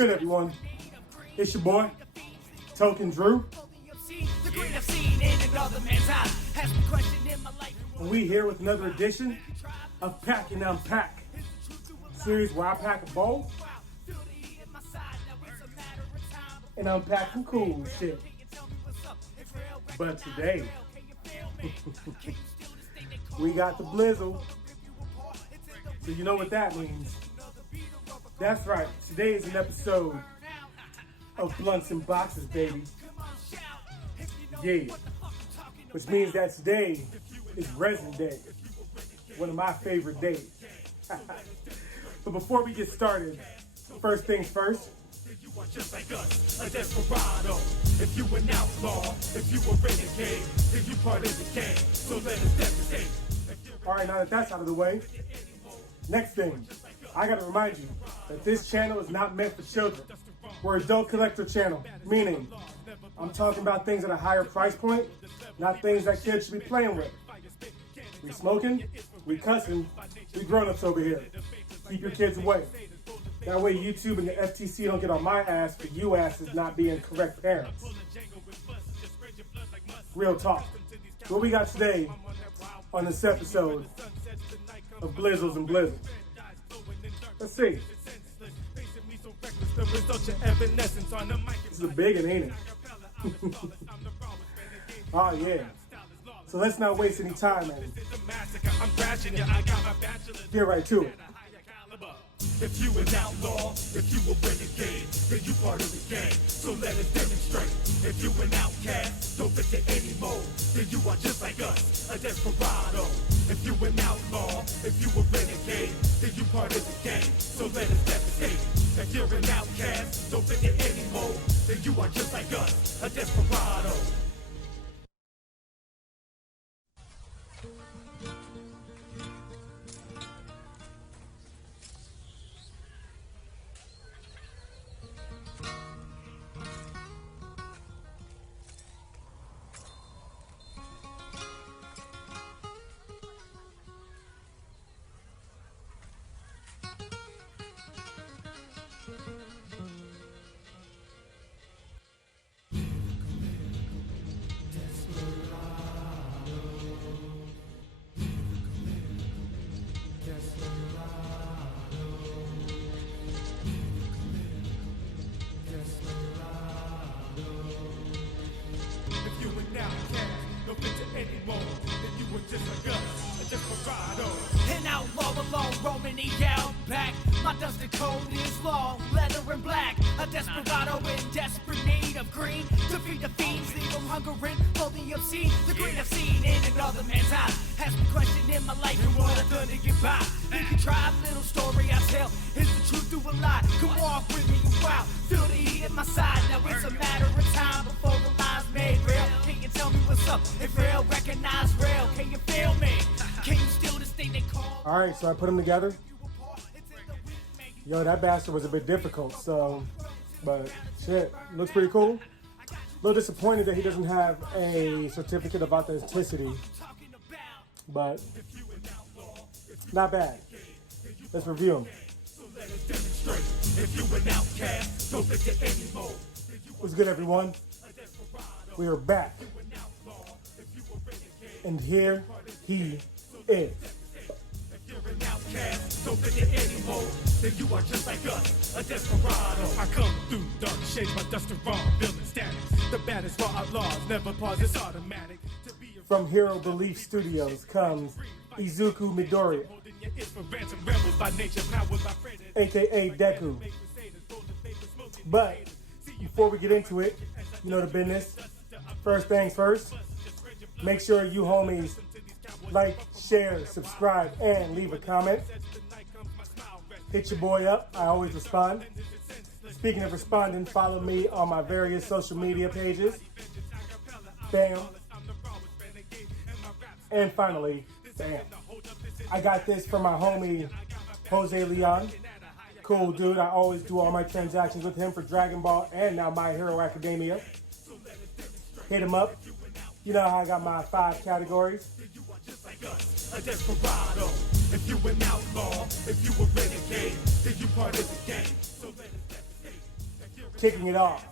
good, everyone? It's your boy, Token Drew. And we here with another edition of Pack and Unpack, series where I pack a bowl and unpack some cool shit. But today, we got the blizzle. So you know what that means. That's right, today is an episode of Blunts and Boxes, baby. Yeah. Which means that today is Resin Day. One of my favorite days. But before we get started, first things first. You are just like us, a desperado. If you an outlaw, if you a renegade, if you part of the game, so let us devastate. Alright, now that that's out of the way, next thing, I gotta remind you that this channel is not meant for children. We're an adult collector channel, meaning I'm talking about things at a higher price point, not things that kids should be playing with. We smoking, we cussing, we grown-ups over here. Keep your kids away. That way YouTube and the FTC don't get on my ass for you asses not being correct parents. Real talk. What we got today on this episode of Blizzles and Blizzles? Let's see. This is a big one, ain't it? Oh yeah. So let's not waste any time, man. Get right to it. If you an outlaw, if you a renegade, then you part of the game, so let us demonstrate. If you an outcast, don't fit to any mold, then you are just like us, a desperado. If you an outlaw, if you a renegade, then you part of the game, so let us devastate. If you're an outcast, don't fit to any mold, then you are just like us, a desperado. An outlaw alone, roaming the outback. My dusty coat is long, leather and black. A desperado in desperate need of green. To feed the fiends, leave them hungering for the obscene. The green I've seen in another man's eye has been questioning my life and what I've done to get by. You can try a little story I tell. Is the truth through a lie? Come walk with me, wow. Feel the heat at my side. Now it's a matter of time before the lies made real. Can you tell me what's up? If real, recognize real. Can you feel me? Can you steal this thing they call? Alright, so I put them together. Yo, that bastard was a bit difficult, so, but shit, looks pretty cool. A little disappointed that he doesn't have a certificate of authenticity, but not bad. Let's review him. What's good, everyone? We are back, and here he is. Don't fit in anymore, then you are just like us, a desperado. I come through dark shades, my duster raw, building status. The baddest for outlaws, never pause, it's automatic. From Hero Belief Studios comes Izuku Midoriya, aka Deku. But before we get into it, you know the business. First things first, make sure you homies like, share, subscribe, and leave a comment. Hit your boy up. I always respond. Speaking of responding, follow me on my various social media pages. Bam. And finally, bam. I got this from my homie, Jose Leon. Cool dude. I always do all my transactions with him for Dragon Ball and now My Hero Academia. Hit him up. You know how I got my 5 categories. A desperado. If you an outlaw, if you a renegade, then you part of the game. So let us devastate. kicking it off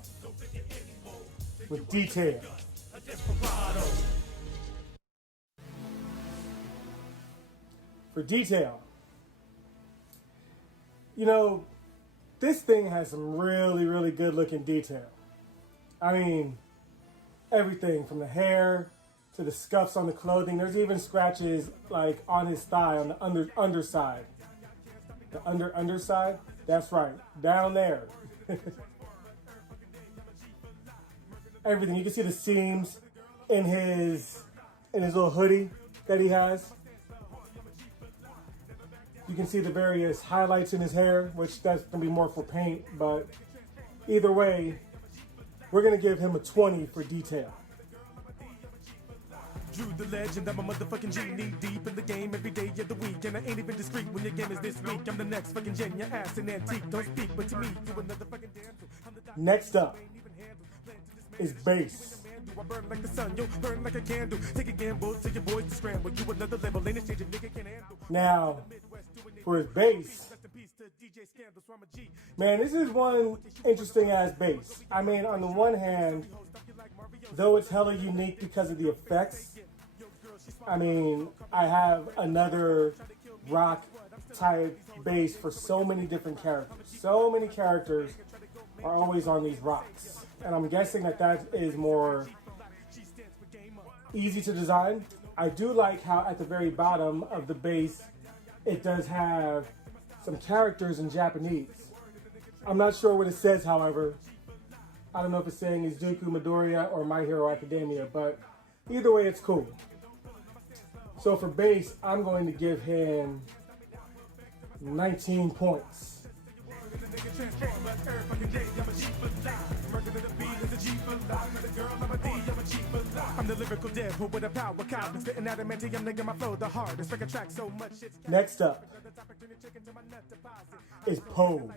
with detail. For detail, you know, this thing has some really, really good looking detail. I mean, everything from the hair to the scuffs on the clothing. There's even scratches like on his thigh on the underside. The underside? That's right, down there. Everything. You can see the seams in his little hoodie that he has. You can see the various highlights in his hair, which that's gonna be more for paint, but either way, we're gonna give him a 20 for detail. Drew the legend, I'm a motherfucking G, knee deep in the game every day of the week. And I ain't even discreet when your game is this week. I'm the next fucking gen, your ass an antique. Don't speak, but to me, you another fucking damn. Next up is bass. I burn like the sun, yo, burn like a candle. Take a gamble, take your boys to scramble. You another level, ain't a stage a nigga can handle. Now, for his bass, man, this is one interesting ass bass. I mean, on the one hand, though it's hella unique because of the effects, I mean, I have another rock type bass for so many different characters. So many characters are always on these rocks. And I'm guessing that is more easy to design. I do like how at the very bottom of the base, it does have some characters in Japanese. I'm not sure what it says, however. I don't know if it's saying Izuku Midoriya or My Hero Academia, but either way, it's cool. So for bass, I'm going to give him 19 points. Next up is Pose.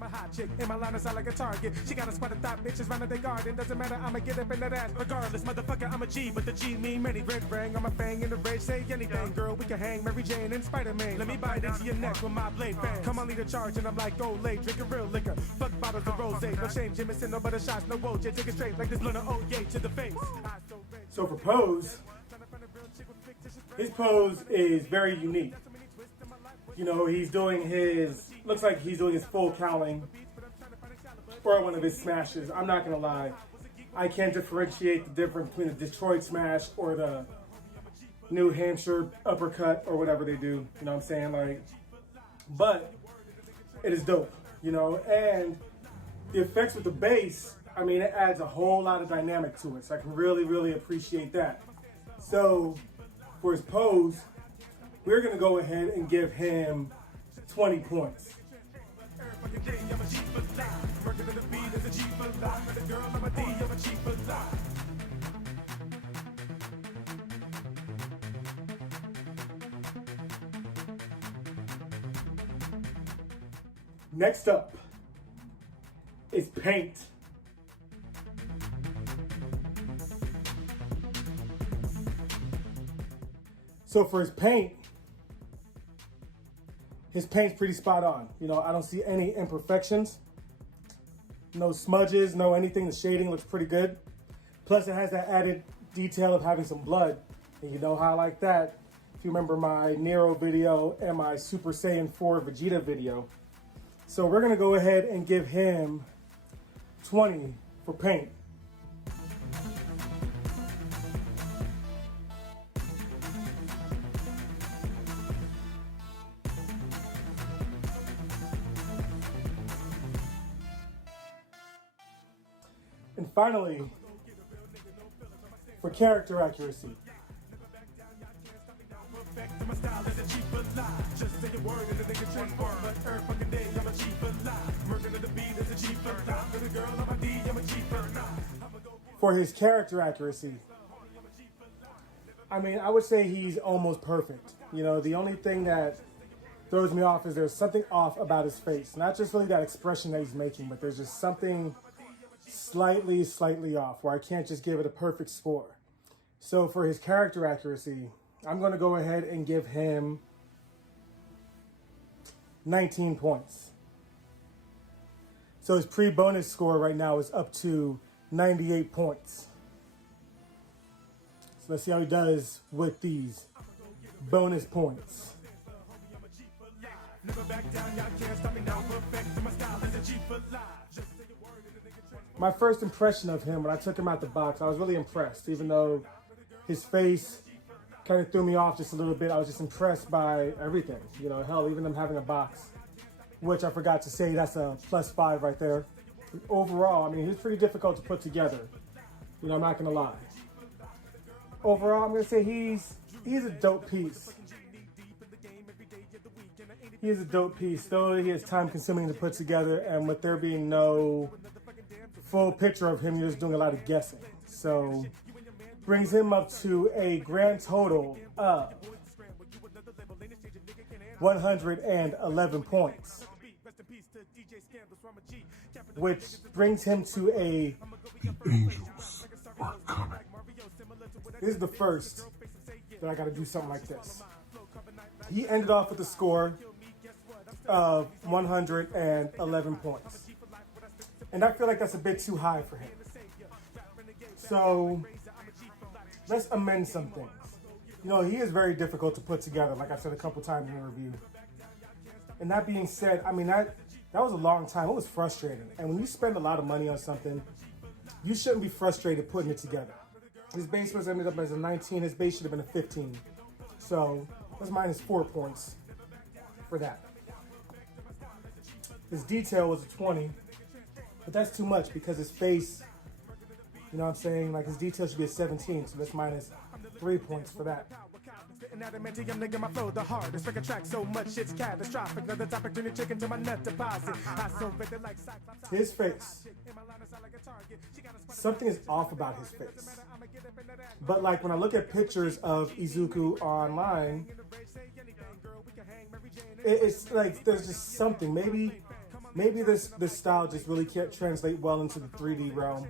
My hot chick in my line of sight like a target. She got a spot of thought bitches round the garden. Doesn't matter, I'ma get up in that ass regardless. Motherfucker, I'm a G, but the G mean many. Red ring, I'm a fang in the rage. Say anything, girl, we can hang Mary Jane and Spider-Man. Let me bite into your neck with my blade fan. Come on, lead a charge, and I'm like, go late, drinking real liquor. Fuck bottles of rose, no shame, Jameson, no butter shots, no OJ. Take it straight like this blunt of yay to the face. So for Pose, his pose is very unique. You know, he's doing looks like he's doing his full cowling for one of his smashes. I'm not gonna lie, I can't differentiate the difference between the Detroit smash or the New Hampshire uppercut or whatever they do. You know what I'm saying? Like, but it is dope, you know, and the effects with the bass, I mean, it adds a whole lot of dynamic to it. So I can really, really appreciate that. So for his pose, we're gonna go ahead and give him 20 points. Next up is paint. So for his paint's pretty spot on. You know, I don't see any imperfections, no smudges, no anything. The shading looks pretty good. Plus it has that added detail of having some blood. And you know how I like that. If you remember my Nero video and my Super Saiyan 4 Vegeta video. So we're gonna go ahead and give him 20 for paint. And finally, for character accuracy. For his character accuracy, I mean, I would say he's almost perfect. You know, the only thing that throws me off is there's something off about his face. Not just really that expression that he's making, but there's just something slightly off where I can't just give it a perfect score. So for his character accuracy, I'm going to go ahead and give him 19 points. So his pre-bonus score right now is up to 98 points. So let's see how he does with these bonus points. My first impression of him when I took him out the box, I was really impressed. Even though his face kind of threw me off just a little bit, I was just impressed by everything. You know, hell, even them having a box, which I forgot to say, that's a +5 right there. And overall, I mean, he's pretty difficult to put together. You know, I'm not gonna lie. Overall, I'm gonna say he's a dope piece. He is a dope piece, though he is time consuming to put together, and with there being no full picture of him, you're just doing a lot of guessing. So brings him up to a grand total of 111 points, which brings him to a... The angels are coming. This is the first that I gotta do something like this. He ended off with a score of 111 points. And I feel like that's a bit too high for him. So let's amend some things. You know, he is very difficult to put together, like I said a couple times in the review. And that being said, I mean, that was a long time. It was frustrating. And when you spend a lot of money on something, you shouldn't be frustrated putting it together. His base was ended up as a 19. His base should have been a 15. So that's -4 points for that. His detail was a 20. But that's too much because his face, you know what I'm saying? Like his detail should be a 17. So that's -3 points for that. His face. Something is off about his face. But like when I look at pictures of Izuku online, it's like there's just something. Maybe this style just really can't translate well into the 3D realm.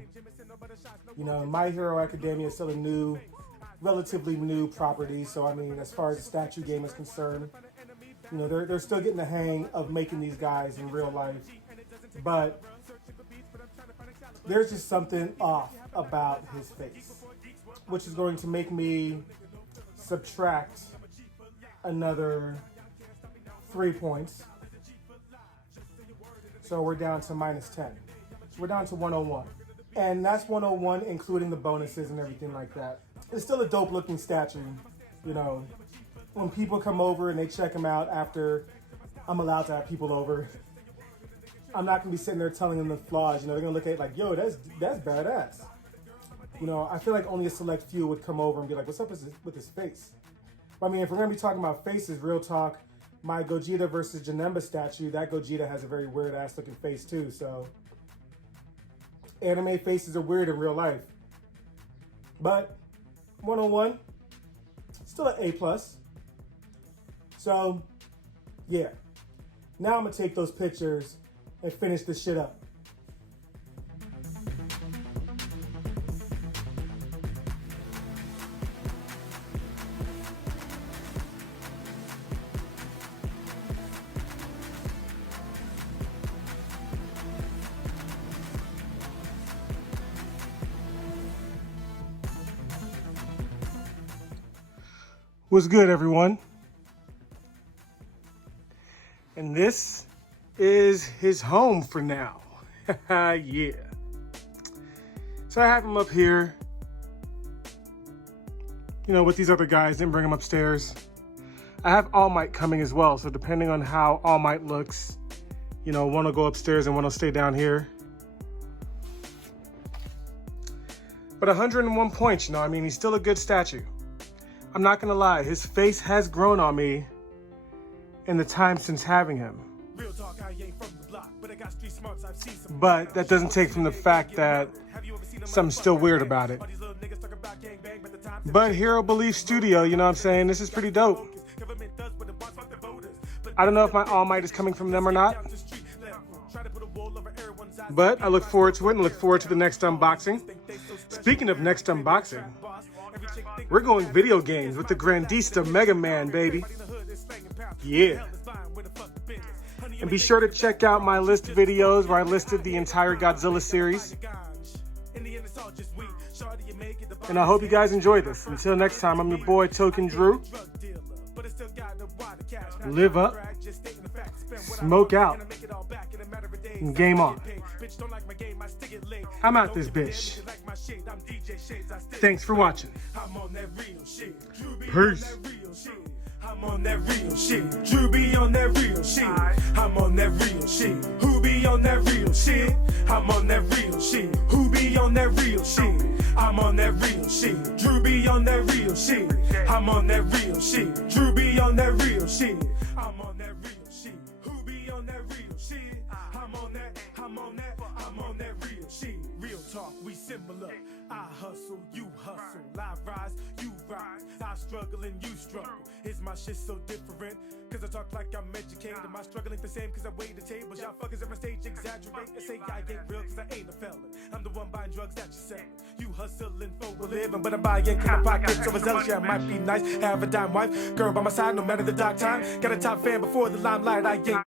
You know, My Hero Academia is still a relatively new property. So I mean, as far as the statue game is concerned, you know, they're still getting the hang of making these guys in real life. But there's just something off about his face, which is going to make me subtract another 3 points. So we're down to -10. So we're down to 101. And that's 101 including the bonuses and everything like that. It's still a dope looking statue. You know, when people come over and they check him out after I'm allowed to have people over, I'm not gonna be sitting there telling them the flaws. You know, they're gonna look at it like, yo, that's badass. You know, I feel like only a select few would come over and be like, what's up with his face? But I mean, if we're gonna be talking about faces, real talk, my Gogeta versus Janemba statue, that Gogeta has a very weird ass looking face too. So anime faces are weird in real life. But 101, still an A+. So yeah, now I'm gonna take those pictures and finish this shit up. What's good, everyone? And this is his home for now. Yeah. So I have him up here, you know, with these other guys. Didn't bring him upstairs. I have All Might coming as well. So depending on how All Might looks, you know, one will go upstairs and one will stay down here. But 101 points, you know, I mean, he's still a good statue. I'm not gonna lie, his face has grown on me in the time since having him. But that doesn't take from the fact that something's still weird about it. But Hero Belief Studio, you know what I'm saying? This is pretty dope. I don't know if my All Might is coming from them or not. But I look forward to it and look forward to the next unboxing. Speaking of next unboxing, we're going video games with the Grandista Mega-Man, baby. Yeah. And be sure to check out my list videos where I listed the entire Godzilla series. And I hope you guys enjoy this. Until next time, I'm your boy Token Drew. Live up, smoke out, and game on. I'm out this bitch. Thanks for watching. Peace. I'm on that real shit. Drew be on that real shit. I'm on that real shit. Who be on that real shit? I'm on that real shit. Who be on that real shit? I'm on that real shit. Drew be on that real shit. I'm on that real shit. Drew be on that real shit. I'm on that real shit. Who be on that real shit? I'm on that real shit. Real talk, we similar. I hustle, you hustle. I rise, you rise. I struggle and you struggle. Is my shit so different? Cause I talk like I'm educated. Am I struggling the same cause I wait the tables? Y'all fuckers at my stage exaggerate and say I ain't real cause I ain't a felon. I'm the one buying drugs that you selling. You hustling for a living, but I'm buying cause my pocket's overzealous. Yeah, I might be nice, have a dime wife. Girl by my side no matter the dark time. Got a top fan before the limelight, I ain't